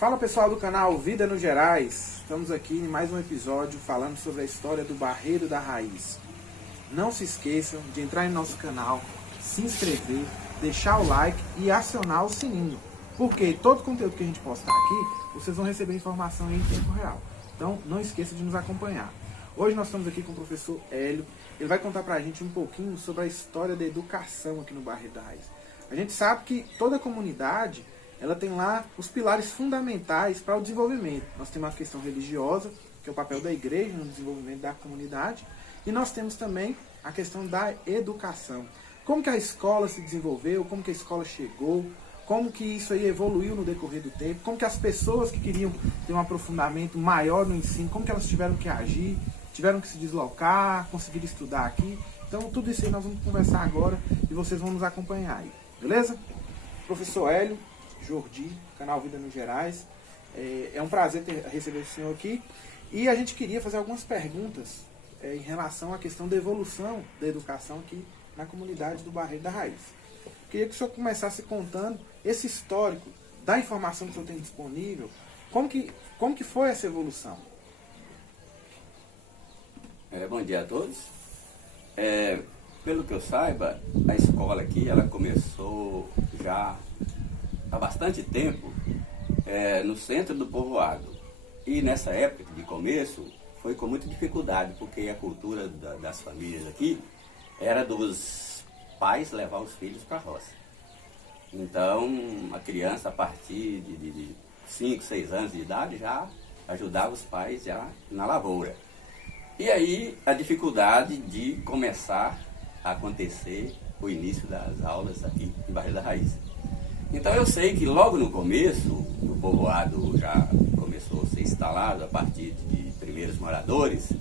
Fala pessoal do canal Vida no Gerais, estamos aqui em mais um episódio falando sobre a história do Barreiro da Raiz. Não se esqueçam de entrar em nosso canal, se inscrever, deixar o like e acionar o sininho, porque todo conteúdo que a gente postar aqui, vocês vão receber informação em tempo real. Então não esqueça de nos acompanhar. Hoje nós estamos aqui com o professor Hélio, ele vai contar pra gente um pouquinho sobre a história da educação aqui no Barreiro da Raiz. A gente sabe que toda comunidade ela tem lá os pilares fundamentais para o desenvolvimento. Nós temos a questão religiosa, que é o papel da igreja no desenvolvimento da comunidade, e nós temos também a questão da educação. Como que a escola se desenvolveu, como que a escola chegou, como que isso aí evoluiu no decorrer do tempo, como que as pessoas que queriam ter um aprofundamento maior no ensino, como que elas tiveram que agir, tiveram que se deslocar, conseguir estudar aqui. Então tudo isso aí nós vamos conversar agora e vocês vão nos acompanhar aí, beleza? Professor Hélio Jordi, canal Vida no Gerais. É um prazer receber o senhor aqui. E a gente queria fazer algumas perguntas em relação à questão da evolução da educação aqui na comunidade do Barreiro da Raiz. Queria que o senhor começasse contando esse histórico da informação que o senhor tem disponível. Como que foi essa evolução? Bom dia a todos. Pelo que eu saiba, a escola aqui ela começou já há bastante tempo no centro do povoado. E nessa época de começo foi com muita dificuldade, porque a cultura das famílias aqui era dos pais levar os filhos para a roça. Então a criança a partir de 5, 6 anos de idade já ajudava os pais já na lavoura. E aí a dificuldade de começar a acontecer o início das aulas aqui em Barreiro da Raiz. Então eu sei que logo no começo, o povoado já começou a ser instalado a partir de primeiros moradores,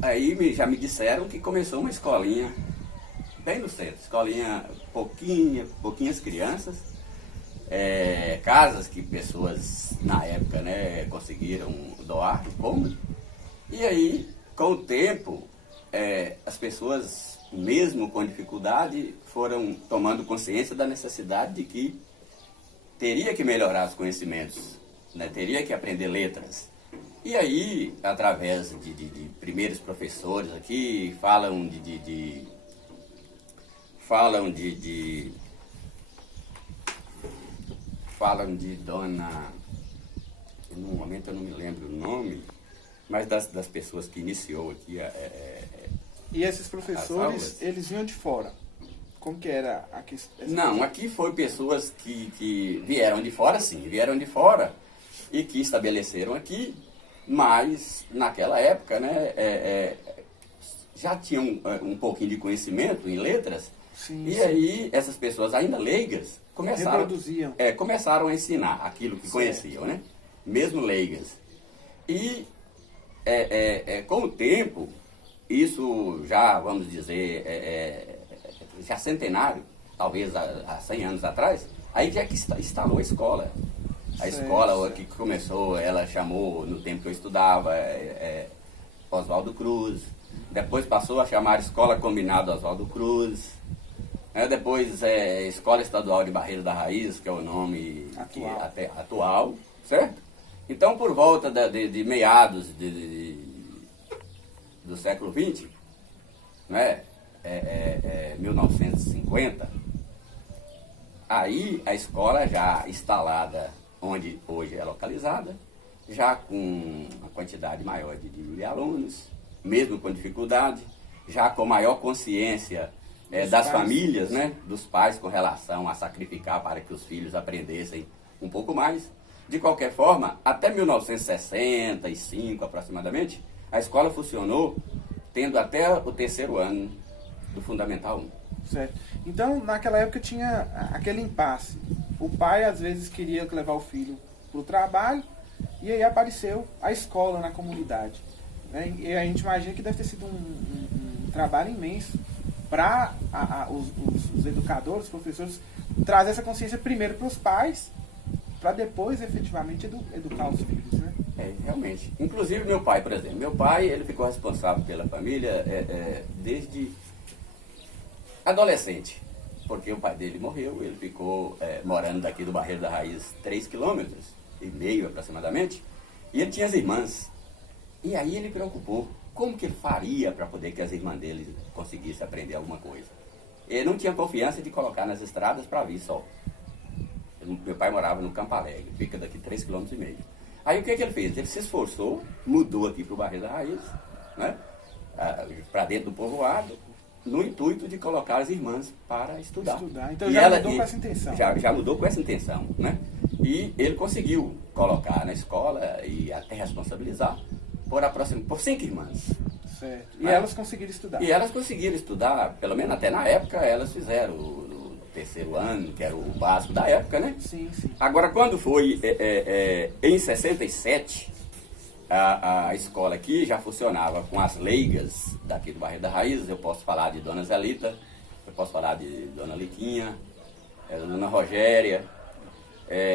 aí já me disseram que começou uma escolinha bem no centro, escolinha pouquinhas crianças, casas que pessoas na época conseguiram doar, como, e aí com o tempo as pessoas, mesmo com dificuldade, foram tomando consciência da necessidade de que teria que melhorar os conhecimentos, teria que aprender letras. E aí, através de primeiros professores aqui, falam de dona, no momento eu não me lembro o nome, mas das pessoas que iniciou aqui E esses professores, eles vinham de fora? Como que era a questão? Não, aqui foi pessoas que vieram de fora, sim, vieram de fora e que estabeleceram aqui, mas naquela época, já tinham um pouquinho de conhecimento em letras, sim, e sim. Aí essas pessoas ainda leigas começaram a ensinar aquilo que conheciam, mesmo leigas. E com o tempo, isso já, vamos dizer, já centenário, talvez há 100 anos atrás, aí já que instalou a escola. A escola que começou, ela chamou, no tempo que eu estudava, Oswaldo Cruz. Depois passou a chamar Escola Combinada Oswaldo Cruz. Depois Escola Estadual de Barreiro da Raiz, que é o nome atual, certo? Então, por volta de meados do século XX, 1950, aí a escola já instalada onde hoje é localizada, já com uma quantidade maior de alunos, mesmo com dificuldade, já com maior consciência das famílias, dos pais com relação a sacrificar para que os filhos aprendessem um pouco mais. De qualquer forma, até 1965 aproximadamente, a escola funcionou tendo até o 3º ano do Fundamental 1. Certo. Então, naquela época tinha aquele impasse. O pai, às vezes, queria levar o filho para o trabalho, e aí apareceu a escola na comunidade. E a gente imagina que deve ter sido um trabalho imenso para os educadores, os professores, trazer essa consciência primeiro para os pais, para depois, efetivamente, educar os filhos, Realmente. Inclusive, meu pai, por exemplo. Meu pai, ele ficou responsável pela família desde adolescente. porque o pai dele morreu, ele ficou morando daqui do Barreiro da Raiz 3,5 quilômetros aproximadamente, e ele tinha as irmãs. E aí ele preocupou, como que ele faria para poder que as irmãs dele conseguissem aprender alguma coisa? Ele não tinha confiança de colocar nas estradas para vir só. Meu pai morava no Campo Alegre, fica daqui 3,5 quilômetros. Aí o que ele fez? Ele se esforçou, mudou aqui para o Barreiro da Raiz, né, para dentro do povoado, no intuito de colocar as irmãs para estudar. Então já mudou com essa intenção. Já mudou com essa intenção, né? E ele conseguiu colocar na escola e até responsabilizar por 5 irmãs. Certo. E elas conseguiram estudar. E elas conseguiram estudar, pelo menos até na época, elas fizeram o 3º ano, que era o básico da época, né? Sim, sim. Agora, quando foi em 67, a escola aqui já funcionava com as leigas daqui do Barreiro da Raiz. Eu posso falar de Dona Zelita, eu posso falar de Dona Liquinha, Dona Rogéria,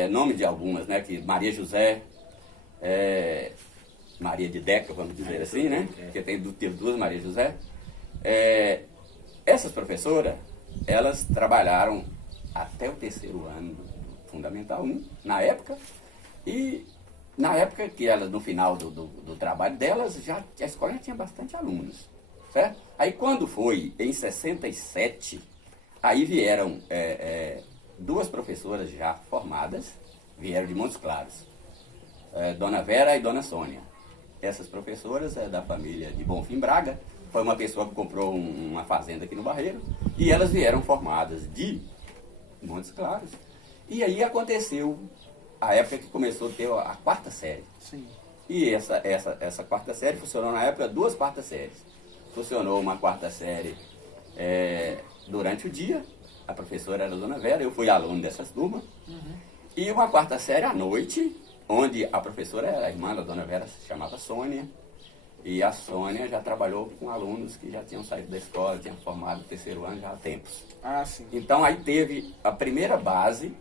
nome de algumas, né? Que Maria José, Maria de Deca, vamos dizer assim, né? Porque teve 2 Maria José. Essas professoras, elas trabalharam até o 3º ano do Fundamental 1, na época, e na época que elas, no final do trabalho delas, a escola já tinha bastante alunos, certo? Aí quando foi em 67, aí vieram 2 professoras já formadas, vieram de Montes Claros, Dona Vera e Dona Sônia. Essas professoras da família de Bonfim Braga, foi uma pessoa que comprou uma fazenda aqui no Barreiro, e elas vieram formadas de Montes Claros. E aí aconteceu a época que começou a ter a 4ª série. Sim. E essa 4ª série funcionou na época 2 4ª séries. Funcionou uma 4ª série durante o dia, a professora era a Dona Vera, eu fui aluno dessas turmas, e uma 4ª série à noite, onde a professora era a irmã da Dona Vera, se chamava Sônia, e a Sônia já trabalhou com alunos que já tinham saído da escola, tinham formado no 3º ano já há tempos. Ah, sim. Então aí teve a primeira base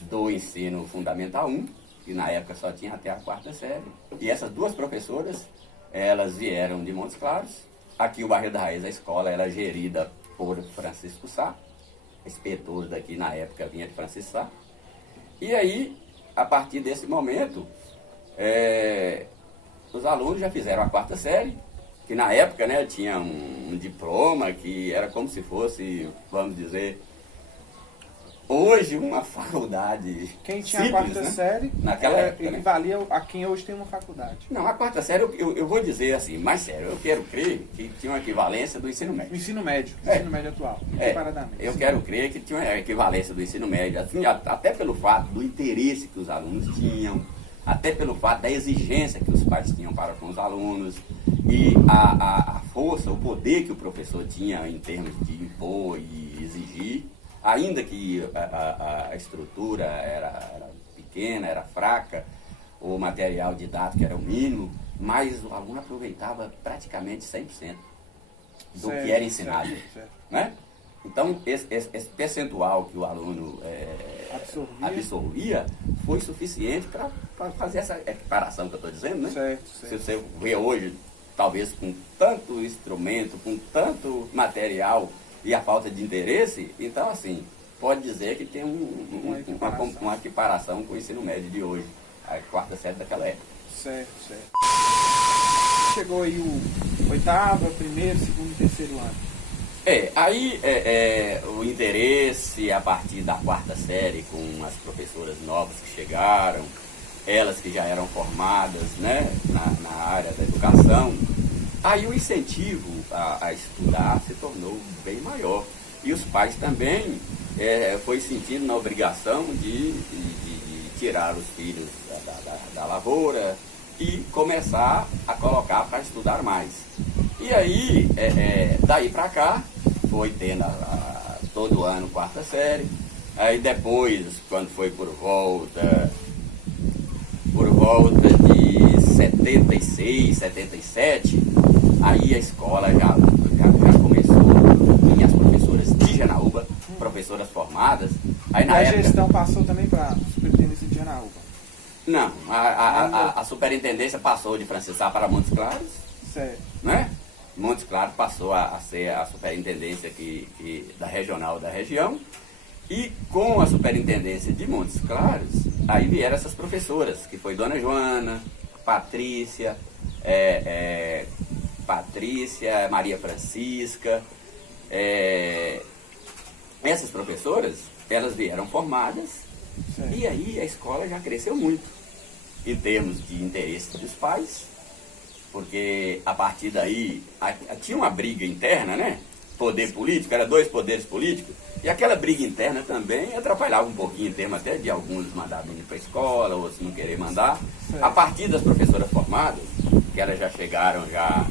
do ensino fundamental 1, que na época só tinha até a 4ª série. E essas 2 professoras, elas vieram de Montes Claros. Aqui o Barreiro da Raiz, a escola era gerida por Francisco Sá. Inspetor daqui na época vinha de Francisco Sá. E aí, a partir desse momento, os alunos já fizeram a 4ª série, que na época, né, tinha um diploma que era como se fosse, vamos dizer, hoje uma faculdade. Quem tinha simples, a 4ª né? série, Naquela época, né? equivalia a quem hoje tem uma faculdade. Não, a 4ª série, eu vou dizer assim, mais sério, eu quero crer que tinha uma equivalência do ensino O médio. ensino médio atual, separadamente. Eu quero crer que tinha uma equivalência do ensino médio, assim, até pelo fato do interesse que os alunos tinham, até pelo fato da exigência que os pais tinham para com os alunos, e a força, o poder que o professor tinha em termos de impor e exigir, ainda que a estrutura era pequena, era fraca, o material didático era o mínimo, mas o aluno aproveitava praticamente 100% do que era ensinado. Certo. Né? Então, esse percentual que o aluno absorvia foi suficiente para fazer essa equiparação que eu estou dizendo, né? Certo. Se você vê hoje, talvez com tanto instrumento, com tanto material e a falta de interesse, então, assim, pode dizer que tem uma equiparação com o ensino médio de hoje, a 4ª série daquela época. Certo. Chegou aí o 8º, 1º, 2º e 3º ano. Aí o interesse a partir da 4ª série, com as professoras novas que chegaram, elas que já eram formadas, né, na área da educação, aí o incentivo a estudar se tornou bem maior. E os pais também foi sentindo na obrigação de tirar os filhos da lavoura e começar a colocar para estudar mais. E aí, daí para cá, foi tendo todo ano 4ª série. Aí depois, quando foi por volta de 76, 77, aí a escola já começou, tinha as professoras de Janaúba, professoras formadas. Aí, na época, gestão passou também para a superintendência de Janaúba? Não, a superintendência passou de Francisco Sá para Montes Claros. Certo. Né? Montes Claros passou a ser a superintendência da regional da região. E com a superintendência de Montes Claros, aí vieram essas professoras, que foi Dona Joana, Patrícia, Maria Francisca. Essas professoras, elas vieram formadas, certo. E aí a escola já cresceu muito, em termos de interesse dos pais, porque a partir daí tinha uma briga interna, né? Poder político, era 2 poderes políticos, e aquela briga interna também atrapalhava um pouquinho, em termos até de alguns mandar menino para a escola, outros não querer mandar. Certo. A partir das professoras formadas, que elas já chegaram já...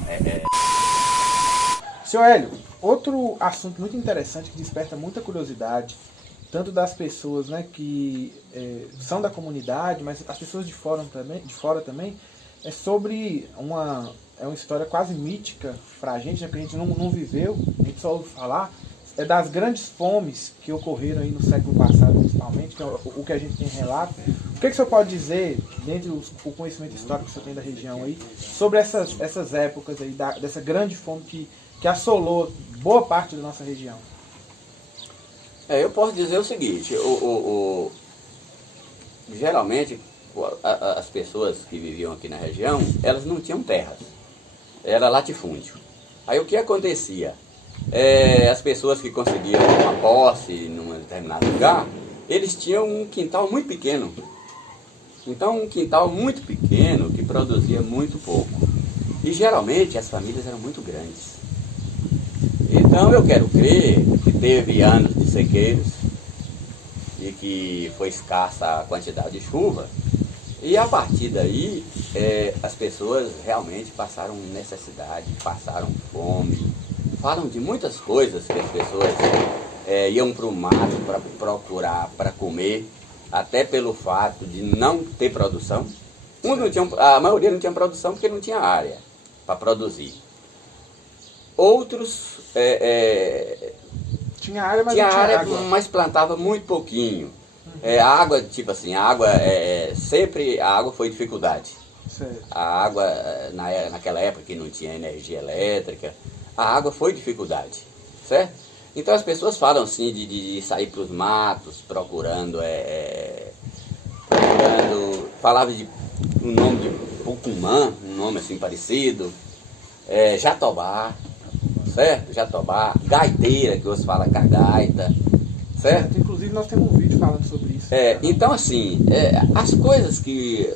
Seu Hélio, outro assunto muito interessante que desperta muita curiosidade, tanto das pessoas, né, que são da comunidade, mas as pessoas de fora também, é sobre uma história quase mítica pra gente, né, porque a gente não viveu, a gente só ouve falar, é das grandes fomes que ocorreram aí no século passado, principalmente, que é o que a gente tem relato. O que o senhor pode dizer, dentro do conhecimento histórico que o senhor tem da região aí, sobre essas épocas aí, dessa grande fome que assolou boa parte da nossa região? Eu posso dizer o seguinte, geralmente as pessoas que viviam aqui na região, elas não tinham terras, era latifúndio. Aí o que acontecia? As pessoas que conseguiam uma posse num determinado lugar, eles tinham um quintal muito pequeno. Então um quintal muito pequeno que produzia muito pouco. E geralmente as famílias eram muito grandes. Então eu quero crer que teve anos de sequeiros e que foi escassa a quantidade de chuva. E a partir daí as pessoas realmente passaram necessidade, passaram fome. Falam de muitas coisas que as pessoas iam para o mato para procurar, para comer, até pelo fato de não ter produção. A maioria não tinha produção porque não tinha área para produzir. Outros tinha área, mas não tinha água. Mas plantava muito pouquinho. A água, tipo assim, sempre a água foi dificuldade. Certo. A água, naquela época que não tinha energia elétrica, a água foi dificuldade, certo? Então as pessoas falam assim de sair para os matos, procurando, falava de um nome de Pucumã, um nome assim parecido, Jatobá, certo? Jatobá, gaiteira, que hoje fala cagaita, certo? Inclusive nós temos um vídeo falando sobre isso. Então assim, as coisas que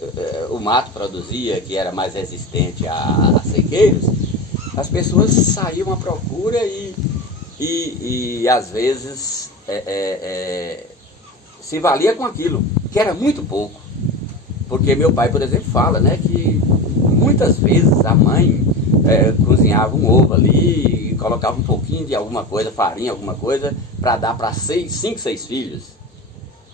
o mato produzia, que era mais resistente a sequeiros, as pessoas saíam à procura e às vezes se valia com aquilo, que era muito pouco. Porque meu pai, por exemplo, fala, né, que muitas vezes a mãe cozinhava um ovo ali e colocava um pouquinho de alguma coisa, farinha, alguma coisa, para dar para 5, 6 filhos.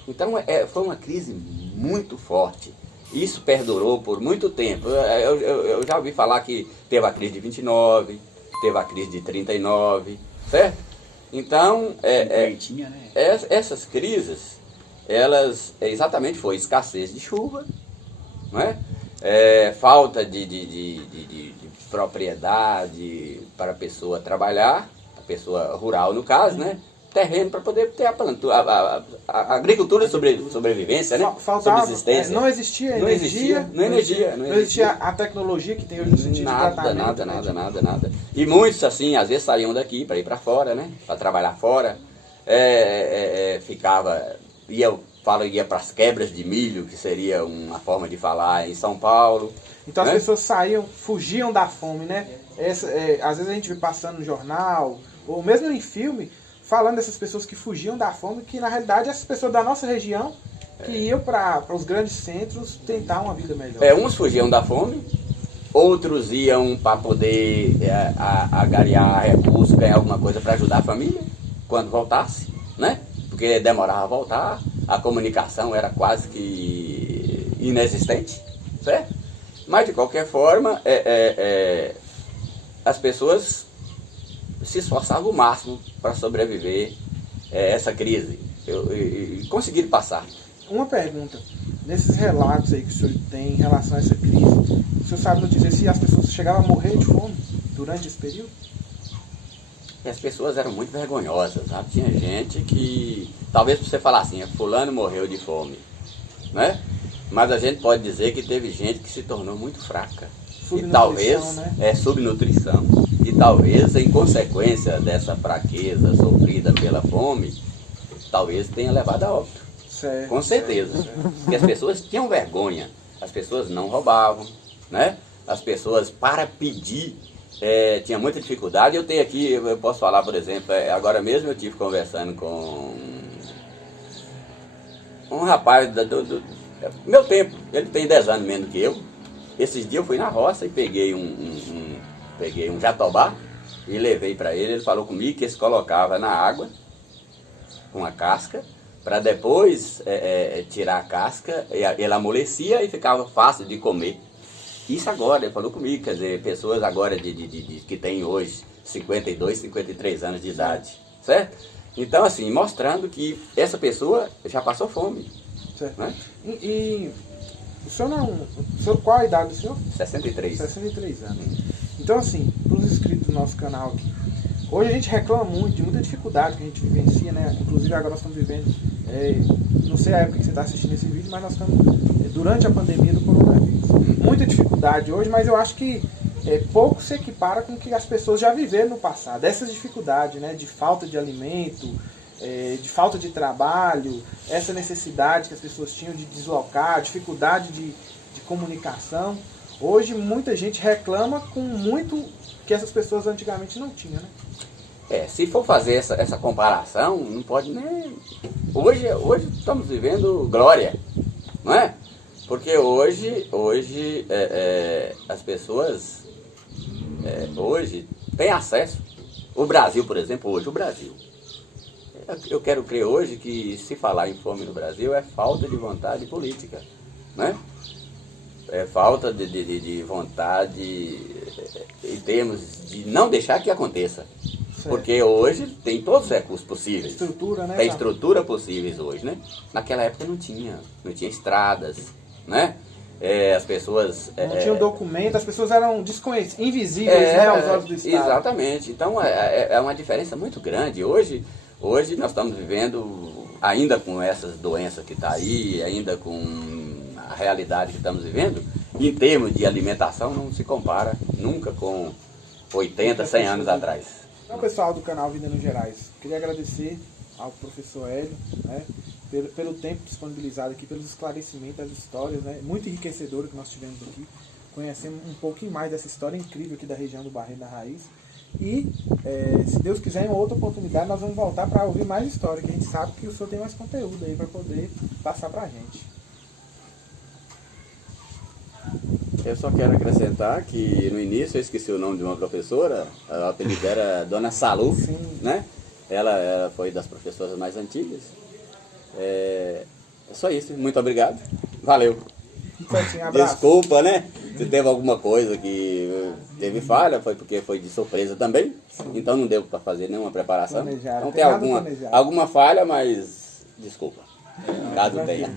Então foi uma crise muito forte. Isso perdurou por muito tempo. Eu já ouvi falar que teve a crise de 29, teve a crise de 39, certo? Então, essas crises, elas exatamente foi escassez de chuva, não é? Falta de propriedade para a pessoa trabalhar, a pessoa rural no caso, né? Terreno para poder ter a agricultura de sobrevivência, né? Faltava, subsistência. Não existia energia. Não existia a tecnologia que tem hoje no sentido de tratamento. Nada. E muitos, assim, às vezes saíam daqui para ir para fora, né? Para trabalhar fora. Ia para as quebras de milho, que seria uma forma de falar em São Paulo. Então as pessoas fugiam da fome, né? Às vezes a gente vê passando no jornal, ou mesmo em filme, falando dessas pessoas que fugiam da fome, que na realidade essas pessoas da nossa região que iam para os grandes centros tentar uma vida melhor. Uns fugiam da fome, outros iam para poder agariar recursos, ganhar alguma coisa para ajudar a família, quando voltasse, né? Porque demorava a voltar, a comunicação era quase que inexistente, certo? Mas de qualquer forma, as pessoas se esforçavam o máximo para sobreviver essa crise e conseguiram passar. Uma pergunta, nesses relatos aí que o senhor tem em relação a essa crise, o senhor sabe nos dizer se as pessoas chegavam a morrer de fome durante esse período? E as pessoas eram muito vergonhosas, sabe? Tinha gente que, talvez você falar assim, fulano morreu de fome, né? Mas a gente pode dizer que teve gente que se tornou muito fraca. E talvez, né? Subnutrição. E talvez, em consequência dessa fraqueza sofrida pela fome, talvez tenha levado a óbito. Certo, com certeza. certo. Porque as pessoas tinham vergonha. As pessoas não roubavam, né? As pessoas, para pedir, tinha muita dificuldade. Eu tenho aqui, eu posso falar, por exemplo, agora mesmo eu estive conversando com um rapaz do meu tempo, ele tem 10 anos menos que eu. Esses dias eu fui na roça e peguei um jatobá e levei para ele. Ele falou comigo que eles colocava na água com a casca, para depois tirar a casca, ele amolecia e ficava fácil de comer. Isso agora, ele falou comigo, quer dizer, pessoas agora que têm hoje 52, 53 anos de idade, certo? Então, assim, mostrando que essa pessoa já passou fome. Certo. Né? E o senhor não... qual a idade do senhor? 63. 63 anos. Então, assim, para os inscritos do nosso canal aqui, hoje a gente reclama muito de muita dificuldade que a gente vivencia, né? Inclusive agora nós estamos vivendo, não sei a época que você está assistindo esse vídeo, mas nós estamos durante a pandemia do coronavírus. Muita dificuldade hoje, mas eu acho que pouco se equipara com o que as pessoas já viveram no passado. Essas dificuldades, né? De falta de alimento, de falta de trabalho, essa necessidade que as pessoas tinham de deslocar, dificuldade de comunicação. Hoje muita gente reclama com muito que essas pessoas antigamente não tinham, né? Se for fazer essa comparação, não pode nem... Hoje estamos vivendo glória, não é? Porque hoje as pessoas hoje têm acesso. O Brasil, por exemplo, o Brasil. Eu quero crer hoje que se falar em fome no Brasil é falta de vontade política, né? É falta de vontade em termos de não deixar que aconteça. Certo. Porque hoje tem todos os recursos possíveis. Estrutura, né? Tem estrutura possíveis hoje, né? Naquela época não tinha estradas, né? As pessoas... Não tinham documento, as pessoas eram desconhecidas, invisíveis, né, aos olhos do Estado. Exatamente. Então é uma diferença muito grande. Hoje nós estamos vivendo, ainda com essas doenças que estão aí, ainda com a realidade que estamos vivendo, em termos de alimentação não se compara nunca com 80, 100 anos atrás. Então, pessoal do canal Vida nos Gerais, queria agradecer ao professor Hélio, né, pelo tempo disponibilizado aqui, pelos esclarecimentos das histórias, né, muito enriquecedora que nós tivemos aqui. Conhecemos um pouquinho mais dessa história incrível aqui da região do Barreiro da Raiz. E, se Deus quiser, em outra oportunidade, nós vamos voltar para ouvir mais história, que a gente sabe que o senhor tem mais conteúdo aí para poder passar para a gente. Eu só quero acrescentar que no início eu esqueci o nome de uma professora, o apelido era Dona Salu, né? Ela foi das professoras mais antigas. É só isso, muito obrigado, valeu. Desculpa, né? Se teve alguma coisa que teve falha, foi porque foi de surpresa também. Sim. Então não deu para fazer nenhuma preparação. Então tem alguma falha, mas desculpa, caso tenha.